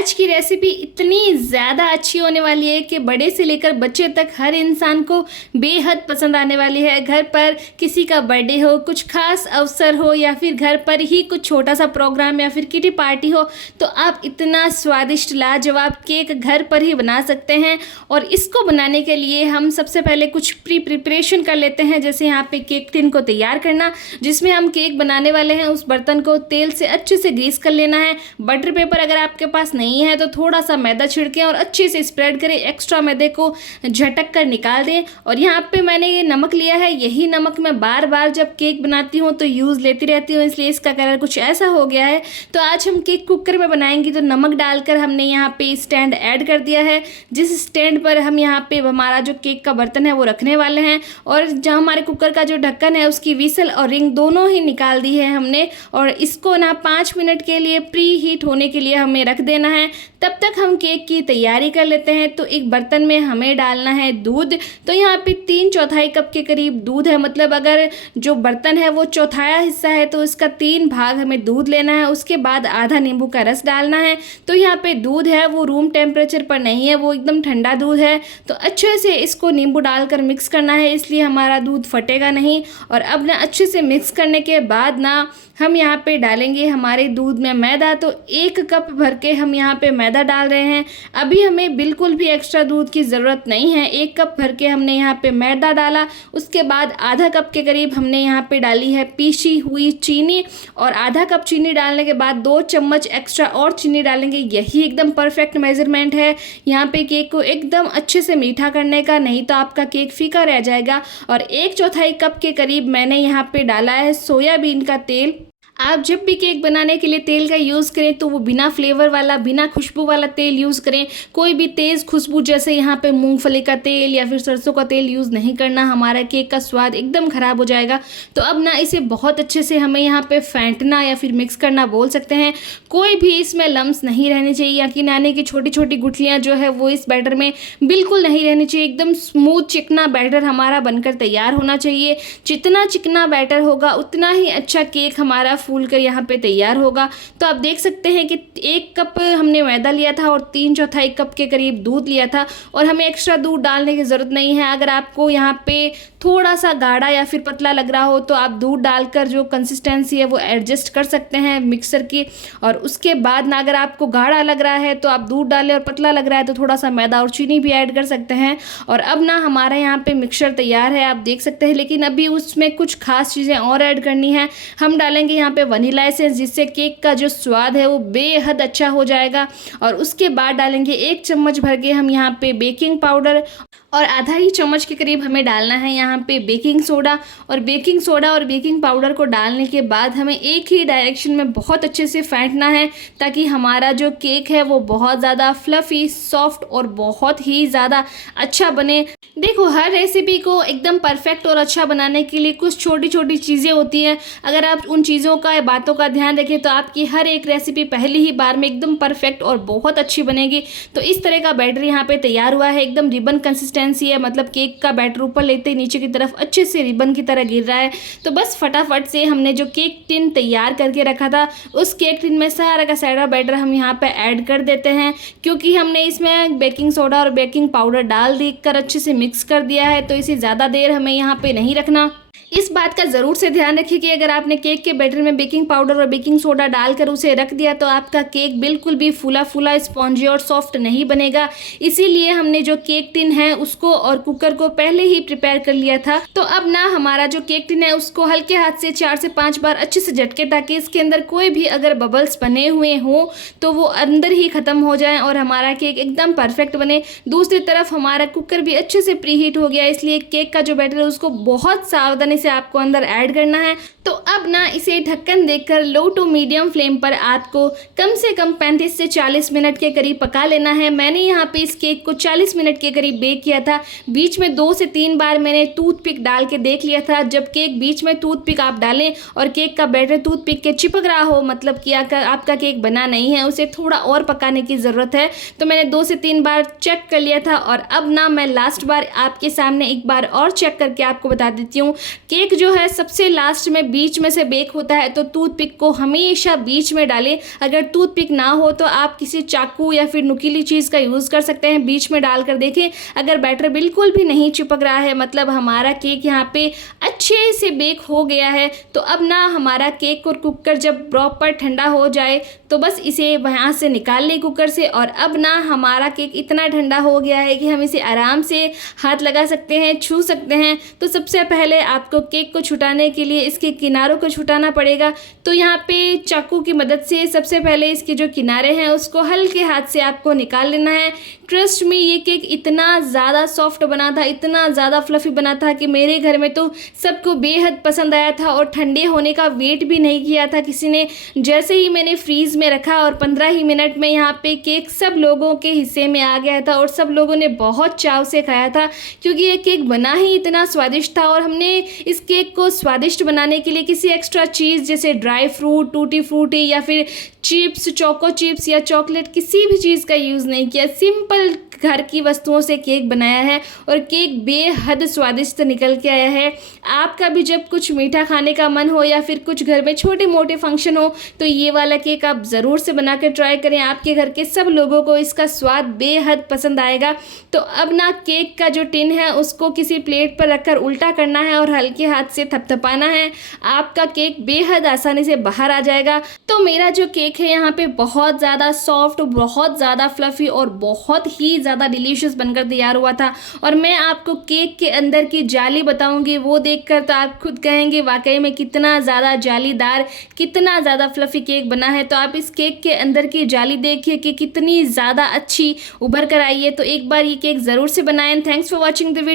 आज की रेसिपी इतनी ज़्यादा अच्छी होने वाली है कि बड़े से लेकर बच्चे तक हर इंसान को बेहद पसंद आने वाली है। घर पर किसी का बर्थडे हो, कुछ खास अवसर हो या फिर घर पर ही कुछ छोटा सा प्रोग्राम या फिर किटी पार्टी हो तो आप इतना स्वादिष्ट लाजवाब केक घर पर ही बना सकते हैं। और इसको बनाने के लिए हम सबसे पहले कुछ प्रिपरेशन कर लेते हैं। जैसे यहाँ पे केक टिन को तैयार करना, जिसमें हम केक बनाने वाले हैं उस बर्तन को तेल से अच्छे से ग्रीस कर लेना है। बटर पेपर अगर आपके पास नहीं है तो थोड़ा सा मैदा छिड़कें और अच्छे से स्प्रेड करें। एक्स्ट्रा मैदे को झटक कर निकाल दें। और यहाँ पे मैंने ये नमक लिया है, यही नमक मैं बार बार जब केक बनाती हूँ तो यूज़ लेती रहती हूँ, इसलिए इसका कलर कुछ ऐसा हो गया है। तो आज हम केक कुकर में बनाएंगे तो नमक डालकर हमने यहाँ पे स्टैंड ऐड कर दिया है, जिस स्टैंड पर हम यहाँ पे हमारा जो केक का बर्तन है वो रखने वाले हैं। और जहाँ हमारे कुकर का जो ढक्कन है उसकी विसल और रिंग दोनों ही निकाल दी है हमने। और इसको ना 5 मिनट के लिए प्री हीट होने के लिए हमें रख देना है। तब तक हम केक की तैयारी कर लेते हैं। तो एक बर्तन में हमें डालना है दूध। तो यहाँ पे 3/4 कप के करीब दूध है, मतलब अगर जो बर्तन है वो चौथाया हिस्सा है तो इसका 3 भाग हमें दूध लेना है। उसके बाद आधा नींबू का रस डालना है। तो यहाँ पे दूध है वो रूम टेम्परेचर पर नहीं है, वो एकदम ठंडा दूध है। तो अच्छे से इसको नींबू डालकर मिक्स करना है, इसलिए हमारा दूध फटेगा नहीं। और अब ना अच्छे से मिक्स करने के बाद ना हम यहाँ पे डालेंगे हमारे दूध में मैदा। तो 1 कप भर के हम यहाँ पे मैदा डाल रहे हैं। अभी हमें बिल्कुल भी एक्स्ट्रा दूध की ज़रूरत नहीं है। 1 कप भर के हमने यहाँ पे मैदा डाला। उसके बाद आधा कप के करीब हमने यहाँ पे डाली है पीसी हुई चीनी। और आधा कप चीनी डालने के बाद 2 चम्मच एक्स्ट्रा और चीनी डालेंगे। यही एकदम परफेक्ट मेजरमेंट है यहाँ पे केक को एकदम अच्छे से मीठा करने का, नहीं तो आपका केक फीका रह जाएगा। और 1/4 कप के करीब मैंने यहाँ पे डाला है सोयाबीन का तेल। आप जब भी केक बनाने के लिए तेल का यूज़ करें तो वो बिना फ्लेवर वाला, बिना खुशबू वाला तेल यूज़ करें। कोई भी तेज़ खुशबू जैसे यहाँ पे मूंगफली का तेल या फिर सरसों का तेल यूज़ नहीं करना, हमारा केक का स्वाद एकदम ख़राब हो जाएगा। तो अब ना इसे बहुत अच्छे से हमें यहाँ पे फेंटना या फिर मिक्स करना बोल सकते हैं। कोई भी इसमें लम्स नहीं रहने चाहिए, यकीन की छोटी छोटी गुठलियाँ जो है वो इस बैटर में बिल्कुल नहीं रहनी चाहिए। एकदम स्मूथ चिकना बैटर हमारा बनकर तैयार होना चाहिए। जितना चिकना बैटर होगा उतना ही अच्छा केक हमारा फूल कर यहाँ पे तैयार होगा। तो आप देख सकते हैं कि 1 कप हमने मैदा लिया था और 3/4 कप के करीब दूध लिया था। और हमें एक्स्ट्रा दूध डालने की ज़रूरत नहीं है। अगर आपको यहाँ पे थोड़ा सा गाढ़ा या फिर पतला लग रहा हो तो आप दूध डालकर जो कंसिस्टेंसी है वो एडजस्ट कर सकते हैं मिक्सर की। और उसके बाद ना अगर आपको गाढ़ा लग रहा है तो आप दूध डालें, और पतला लग रहा है तो थोड़ा सा मैदा और चीनी भी ऐड कर सकते हैं। और अब ना हमारा यहाँ पे मिक्सचर तैयार है, आप देख सकते हैं। लेकिन अभी उसमें कुछ खास चीज़ें और ऐड करनी है। हम डालेंगे यहाँ पे वनीला एसेंस, जिससे केक का जो स्वाद है वो बेहद अच्छा हो जाएगा। और उसके बाद डालेंगे 1 चम्मच भर के हम यहाँ पे बेकिंग पाउडर, और आधा ही चम्मच के करीब हमें डालना है यहाँ पे बेकिंग सोडा। और बेकिंग सोडा और बेकिंग पाउडर को डालने के बाद हमें एक ही डायरेक्शन में बहुत अच्छे से फेंटना है, ताकि हमारा जो केक है वो बहुत ज़्यादा फ्लफ़ी, सॉफ्ट और बहुत ही ज़्यादा अच्छा बने। देखो, हर रेसिपी को एकदम परफेक्ट और अच्छा बनाने के लिए कुछ छोटी छोटी चीज़ें होती हैं। अगर आप उन चीज़ों का, बातों का ध्यान रखें तो आपकी हर एक रेसिपी पहली ही बार में एकदम परफेक्ट और बहुत अच्छी बनेगी। तो इस तरह का बैटर यहाँ पे तैयार हुआ है, एकदम रिबन कंसिस्टेंसी है, मतलब केक का बैटर ऊपर लेते ही नीचे की तरफ अच्छे से रिबन की तरह गिर रहा है। तो बस फटाफट से हमने जो केक टिन तैयार करके रखा था उस केक टिन में सारा का सारा बैटर हम यहाँ पे ऐड कर देते हैं। क्योंकि हमने इसमें बेकिंग सोडा और बेकिंग पाउडर डाल देकर अच्छे से मिक्स कर दिया है, तो इसे ज़्यादा देर हमें यहाँ पे नहीं रखना। इस बात का ज़रूर से ध्यान रखिए कि अगर आपने केक के बैटर में बेकिंग पाउडर और बेकिंग सोडा डालकर उसे रख दिया तो आपका केक बिल्कुल भी फूला फूला, स्पॉन्जी और सॉफ्ट नहीं बनेगा। इसीलिए हमने जो केक टिन है उसको और कुकर को पहले ही प्रिपेयर कर लिया था। तो अब ना हमारा जो केक टिन है उसको हल्के हाथ से 4 से 5 बार अच्छे से झटके, ताकि इसके अंदर कोई भी अगर बबल्स बने हुए हों तो वो अंदर ही ख़त्म हो जाए और हमारा केक एकदम परफेक्ट बने। दूसरी तरफ हमारा कुकर भी अच्छे से प्री हीट हो गया, इसलिए केक का जो बैटर है उसको बहुत सावधानी से आपको अंदर ऐड करना है। तो अब ना इसे ढक्कन देकर लो टू मीडियम फ्लेम पर आपको कम से कम 35 से 40 मिनट के करीब पका लेना है। मैंने यहाँ पे इस केक को 40 मिनट के करीब बेक किया था। बीच में 2 से 3 बार मैंने टूथपिक डाल के देख लिया था। जब केक बीच में टूथपिक आप डालें और केक का बैटर टूथपिक के चिपक रहा हो, मतलब कि आपका केक बना नहीं है, उसे थोड़ा और पकाने की ज़रूरत है। तो मैंने 2 से 3 बार चेक कर लिया था। और अब ना मैं लास्ट बार आपके सामने एक बार और चेक करके आपको बता देती हूँ केक जो है सबसे लास्ट में बीच में से बेक होता है, तो टूथपिक को हमेशा बीच में डालें। अगर टूथपिक ना हो तो आप किसी चाकू या फिर नुकीली चीज़ का यूज़ कर सकते हैं, बीच में डाल कर देखें। अगर बैटर बिल्कुल भी नहीं चिपक रहा है, मतलब हमारा केक यहाँ पे अच्छे से बेक हो गया है, तो अब ना हमारा केक और कुकर जब प्रॉपर ठंडा हो जाए तो बस इसे वहाँ से निकाल लें कुकर से। और अब ना हमारा केक इतना ठंडा हो गया है कि हम इसे आराम से हाथ लगा सकते हैं, छू सकते हैं। तो सबसे पहले आपको केक को छुटाने के लिए इसके किनारों को छुटाना पड़ेगा। तो यहाँ पे चाकू की मदद से सबसे पहले इसके जो किनारे हैं उसको हल्के हाथ से आपको निकाल लेना है। ट्रस्ट में ये केक इतना ज़्यादा सॉफ्ट बना था, इतना ज़्यादा फ्लफ़ी बना था कि मेरे घर में तो सबको बेहद पसंद आया था और ठंडे होने का वेट भी नहीं किया था किसी ने। जैसे ही मैंने फ्रीज़ में रखा और 15 ही मिनट में यहाँ पे केक सब लोगों के हिस्से में आ गया था और सब लोगों ने बहुत चाव से खाया था, क्योंकि ये केक बना ही इतना स्वादिष्ट था। और हमने इस केक को स्वादिष्ट बनाने के लिए किसी एक्स्ट्रा चीज़ जैसे ड्राई फ्रूट, टूटी फ्रूटी या फिर चिप्स, चोको चिप्स या चॉकलेट, किसी भी चीज़ का यूज़ नहीं किया। सिंपल घर की वस्तुओं से केक बनाया है और केक बेहद स्वादिष्ट निकल के आया है। आपका भी जब कुछ मीठा खाने का मन हो या फिर कुछ घर में छोटे मोटे फंक्शन हो तो ये वाला केक आप ज़रूर से बना कर ट्राई करें। आपके घर के सब लोगों को इसका स्वाद बेहद पसंद आएगा। तो अब ना केक का जो टिन है उसको किसी प्लेट पर रखकर उल्टा करना है और हल्के हाथ से थपथपाना है। आपका केक बेहद आसानी से बाहर आ जाएगा। तो मेरा जो केक है यहाँ पे बहुत ज़्यादा सॉफ्ट, बहुत ज़्यादा फ्लफ़ी और बहुत ही ज़्यादा डिलीशियस बनकर तैयार हुआ था। और मैं आपको केक के अंदर की जाली बताऊंगी, वो देखकर तो आप खुद कहेंगे वाकई में कितना ज़्यादा जालीदार, कितना ज़्यादा फ्लफ़ी केक बना है। तो आप इस केक के अंदर की जाली देखिए कि कितनी ज़्यादा अच्छी उभर कर आई है। तो एक बार ये केक ज़रूर से बनाएं। Thanks for watching the video.